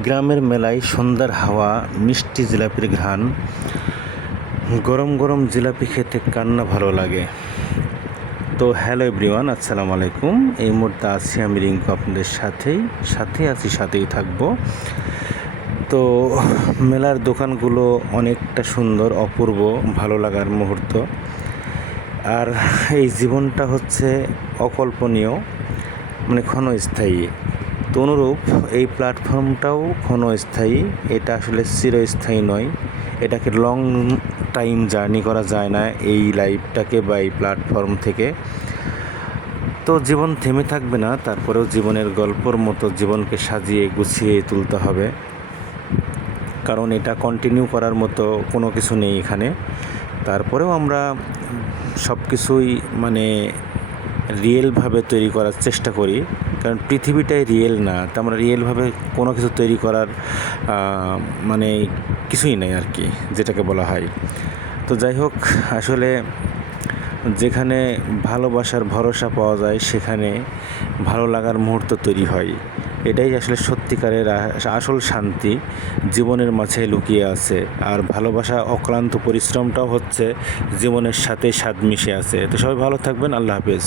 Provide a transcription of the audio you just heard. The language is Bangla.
গ্রামের মেলায় সন্ধ্যার হাওয়া, মিষ্টি জিলাপির ঘ্রাণ, গরম গরম জিলাপি খেতে কার না ভালো লাগে। তো হ্যালো এভরিওয়ান, আসসালামু আলাইকুম। এই মুহূর্তে আছি আমি রিঙ্কু আপনাদের সাথেই থাকবো। তো মেলার দোকানগুলো অনেকটা সুন্দর, অপূর্ব, ভালো লাগার মুহূর্ত। আর এই জীবনটা হচ্ছে অকল্পনীয়, মানে ক্ষণস্থায়ী। তো অনুরূপ এই প্ল্যাটফর্মটাও ক্ষণস্থায়ী, এটা আসলে চিরস্থায়ী নয়। এটাকে লং টাইম জার্নি করা যায় না এই লাইফটাকে বা এই প্ল্যাটফর্ম থেকে। তো জীবন থেমে থাকবে না, তারপরেও জীবনের গল্পর মতো জীবনকে সাজিয়ে গুছিয়ে তুলতে হবে, কারণ এটা কন্টিনিউ করার মতো কোনো কিছু নেই এখানে। তারপরেও আমরা সব কিছুই মানে রিয়েলভাবে তৈরি করার চেষ্টা করি, কারণ পৃথিবীটাই রিয়েল না। তো আমরা রিয়েলভাবে কোনো কিছু তৈরি করার মানে কিছুই নেই আর কি, যেটাকে বলা হয়। তো যাই হোক, আসলে যেখানে ভালোবাসার ভরসা পাওয়া যায় সেখানে ভালো লাগার মুহূর্ত তৈরি হয়। এটাই আসলে সত্যিকারের আসল শান্তি জীবনের মাঝে লুকিয়ে আছে। আর ভালোবাসা, অক্লান্ত পরিশ্রমটাও হচ্ছে জীবনের সাথে স্বাদ মিশে আছে। তো সবাই ভালো থাকবেন, আল্লাহ হাফেজ।